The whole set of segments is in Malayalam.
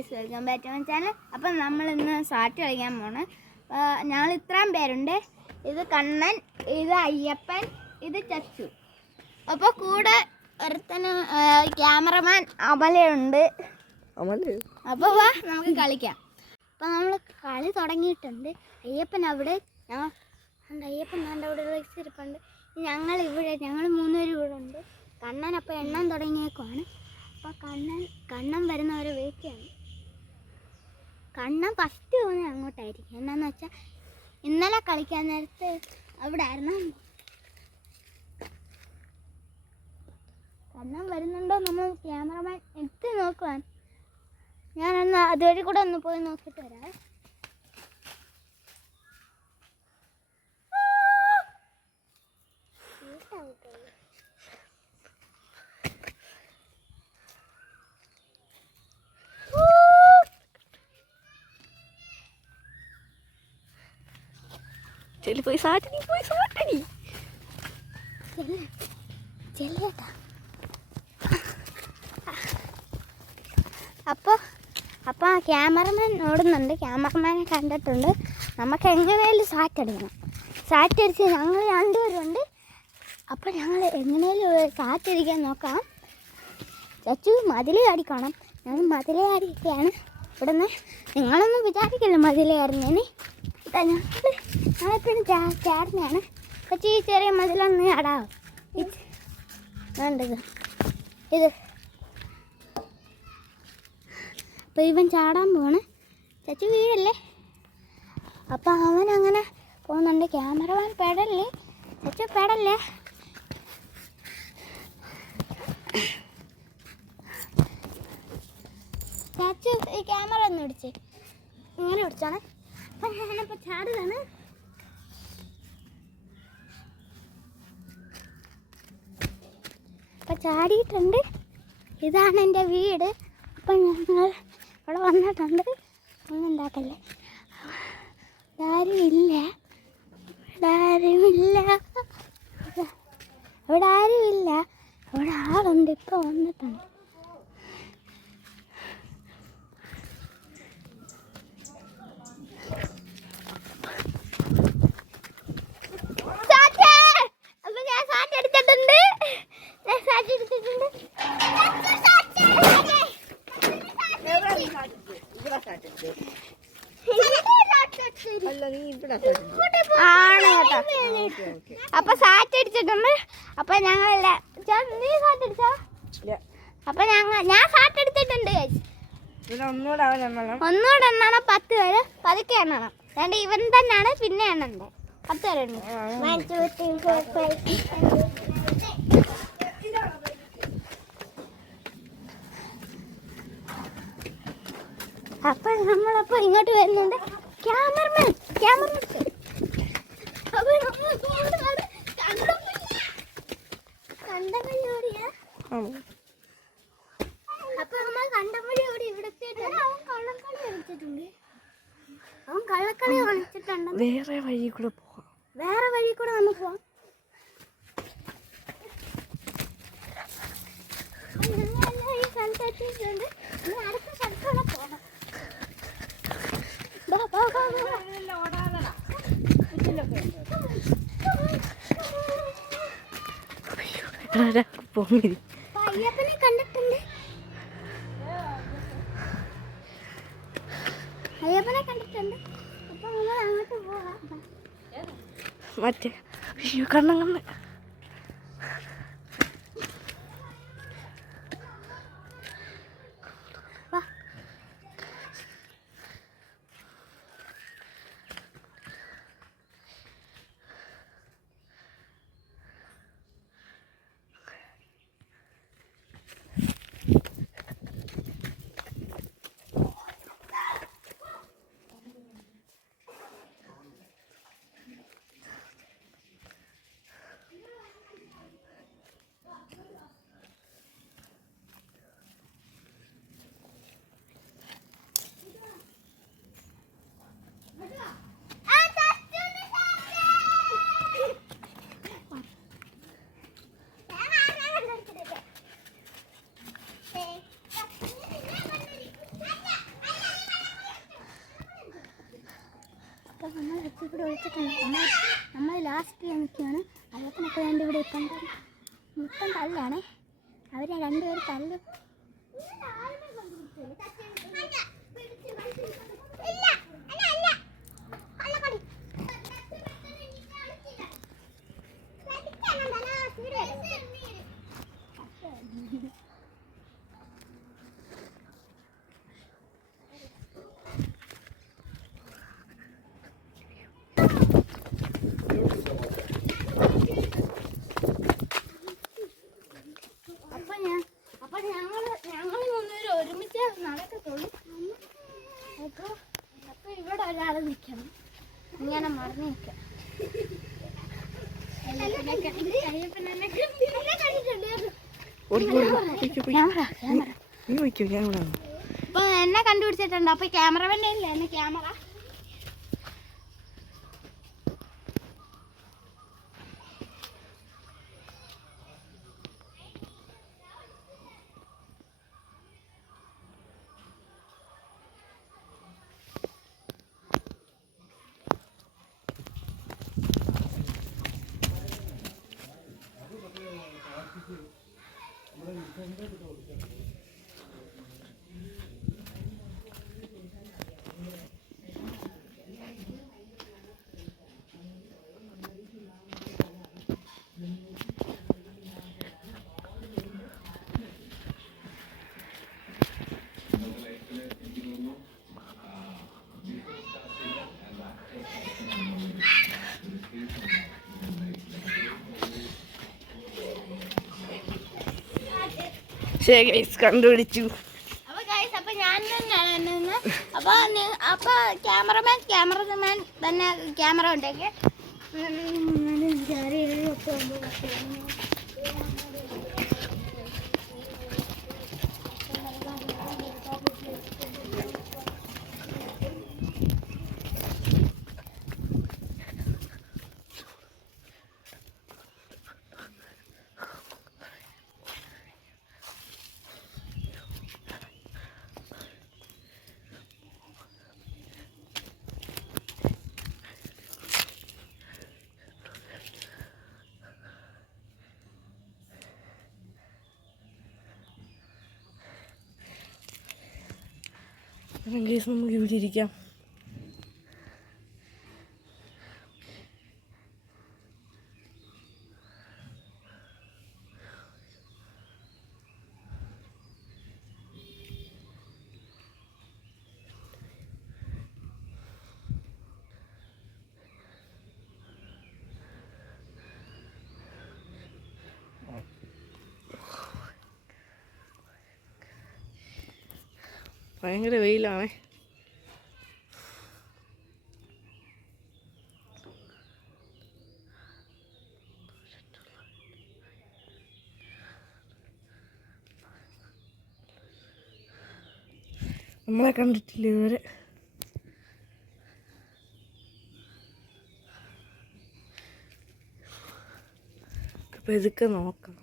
Guys, welcome back to my channel. അപ്പം നമ്മളിന്ന് സാറ്റ് കളിക്കാൻ പോണ്. ഞങ്ങൾ ഇത്രയും പേരുണ്ട്. ഇത് കണ്ണൻ, ഇത് അയ്യപ്പൻ, ഇത് ചച്ചു. അപ്പോൾ കൂടെ ഒരുത്തന് ക്യാമറമാൻ അമലയുണ്ട്. അപ്പോൾ വാ നമുക്ക് കളിക്കാം. അപ്പം നമ്മൾ കളി തുടങ്ങിയിട്ടുണ്ട്. അയ്യപ്പൻ അവിടെ, അയ്യപ്പൻ അവിടെ ഇരിപ്പുണ്ട്. ഞങ്ങൾ 3 പേരും ഇവിടെ ഉണ്ട്. കണ്ണൻ അപ്പോൾ എണ്ണാൻ തുടങ്ങിയേക്കുവാണ്. അപ്പോൾ കണ്ണൻ വരുന്നവരെ വെയിറ്റ് ചെയ്യണം. കണ്ണൻ ഫസ്റ്റ് പോകുന്നത് അങ്ങോട്ടായിരിക്കും. എന്നാന്ന് വെച്ചാൽ ഇന്നലെ കളിക്കാൻ നേരത്ത് അവിടെ ആയിരുന്നു. കണ്ണൻ വരുന്നുണ്ടോ നമ്മൾ ക്യാമറമാൻ എടുത്ത് നോക്കുവാൻ. ഞാനൊന്ന് അതുവഴി കൂടെ ഒന്ന് പോയി നോക്കിയിട്ട് വരാം. പോയി സാറ്റടി അപ്പോൾ ക്യാമറമാൻ ഓടുന്നുണ്ട്. ക്യാമറമാനെ കണ്ടിട്ടുണ്ട്. നമുക്ക് എങ്ങനെയാലും സാറ്റടിക്കണം. സാറ്റടിച്ച് ഞങ്ങൾ 2 പേരുണ്ട്. അപ്പോൾ ഞങ്ങൾ എങ്ങനെയാലും സാറ്റടിക്കാൻ നോക്കാം. ചച്ചു മതിൽ ചാടിക്കണം. ഞങ്ങൾ മതിൽ ചാടിയൊക്കെയാണ് ഇവിടുന്ന്. നിങ്ങളൊന്നും വിചാരിക്കില്ല മതിൽ കയറുന്നതിന്. ഞങ്ങളെപ്പോഴും ചാടുന്നതാണ്. പക്ഷേ ഈ ചെറിയ മതിലൊന്ന് ചാടാവും. വേണ്ടത് ഇത്. അപ്പോൾ ഇവൻ ചാടാൻ പോവാണ്. ചച്ചു വീഴല്ലേ. അപ്പോൾ അവൻ അങ്ങനെ പോകുന്നുണ്ട്. ക്യാമറമാൻ പെടല്ലേ. ചച്ചു പെടല്ലേ. ചച്ചു ഈ ക്യാമറ ഒന്ന് പിടിച്ച് ഇങ്ങനെ പിടിച്ചാണ്. അപ്പം ഞാനിപ്പോൾ ചാടുകയാണ്. അപ്പം ചാടിയിട്ടുണ്ട്. ഇതാണ് എൻ്റെ വീട്. അപ്പം ഞങ്ങൾ ഇവിടെ വന്നിട്ടുണ്ട്. ഒന്നും ഉണ്ടാക്കല്ലേ. ആരുമില്ല. ഇവിടെ ആളുണ്ട്. ഇപ്പോൾ വന്നിട്ടുണ്ട്. അപ്പൊ സാറ്റ് അടിച്ചിട്ടുണ്ട്. അപ്പൊ ഞങ്ങളല്ല നീ സാറ്റ് അടിച്ചോ? അപ്പൊ ഞാൻ സാറ്റ് എടുത്തിട്ടുണ്ട്. ഒന്നുകൂടെ എണ്ണണം. 10 പേര് പതുക്കെ എണ്ണണം. രണ്ട് ഇവൻ തന്നെയാണ് പിന്നെ എണ്ണണ്ടേ. 10 പേരുണ്ട്. 1 2 3 4 5. അപ്പൊ നമ്മളപ്പോ ഇങ്ങോട്ട് വരുന്നുണ്ട്. ക്യാമറമാൻ കണ്ടമല്ലോടിയാ. അപ്പൊ നമ്മൾ കണ്ടമല്ലോടി ഇവിടത്തെ അവൻ കള്ളക്കളി കളിച്ചിട്ടുണ്ട്. വേറെ വഴി കൂടെ പോവാം. നമുക്ക് പോവാം. ഈ സ്ഥലത്ത് എത്തിയിട്ടുണ്ട്. അടുത്ത സ്ഥലത്തോടെ പോകണം. അയ്യപ്പനെ കണ്ടിട്ടുണ്ട്. അപ്പൊ നമ്മൾ അങ്ങോട്ട് പോവാം. മറ്റേ കണ്ണ അപ്പം നമ്മൾ ഇവിടെ വിളിച്ചിട്ടുണ്ട്. നമ്മൾ ലാസ്റ്റ് നിൽക്കുകയാണ്. അയ്യപ്പനൊക്കെ വേണ്ടി ഇവിടെ ഇപ്പം തല്ലാണ്. അവർ രണ്ടുപേരും തല്ല്. ഞങ്ങൾ മൂന്നുപേരും ഒരുമിച്ച് നടക്കത്തുള്ളൂ. അപ്പോൾ ഇവിടെ ഒരാൾ നിൽക്കണം. ഇങ്ങനെ മറിഞ്ഞ് നിൽക്കാം. ഇപ്പൊ എന്നെ കണ്ടുപിടിച്ചിട്ടുണ്ട്. അപ്പൊ ക്യാമറമാൻ്റെ ഇല്ല എന്നെ ക്യാമറ. കണ്ടുപിടിച്ചു. അപ്പൊ ഞാൻ തന്നെയാണ്. അപ്പൊ ക്യാമറമാൻ തന്നെ ക്യാമറ ഉണ്ടാക്കി. നമുക്ക് ഇവിടെ ഇരിക്കാം. ഭയങ്കര വെയിലാണേ. നമ്മളെ കണ്ടിട്ടില്ല ഇതുവരെ. അപ്പം ഇതൊക്കെ നോക്കാം.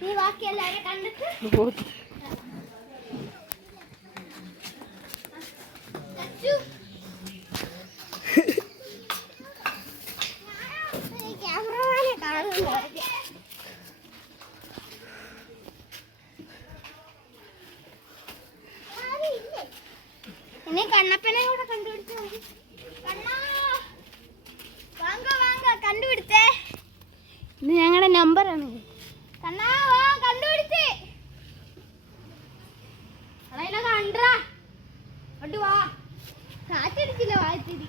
നീ ബാക്കി എല്ലാവരും കണ്ടിട്ട് ക്യാമറമാനെ കാണുന്നു. ഇനി കണ്ണപ്പനെ കൂടെ കണ്ടുപിടിച്ചാൽ മതി. കണ്ടുപിടിച്ചേ. ഇത് ഞങ്ങളുടെ നമ്പറാണ്. കണ്ണാ വാ, കണ്ടുപിടിച്ചേ. കണ്ടാ അട്ട് വാ. കാറ്റടിച്ചില്ല വായത്തിരി.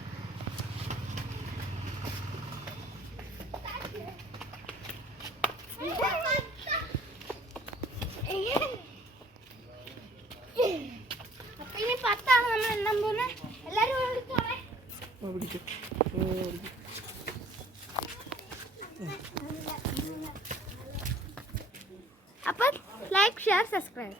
10 നമ്മൾ എണ്ണാൻ പോകുന്നത്. എല്ലാരും വിളിച്ചോണേ. പിടിക്കും. അപ്പം ലൈക്ക് ഷെയർ സബ്സ്ക്രൈബ്.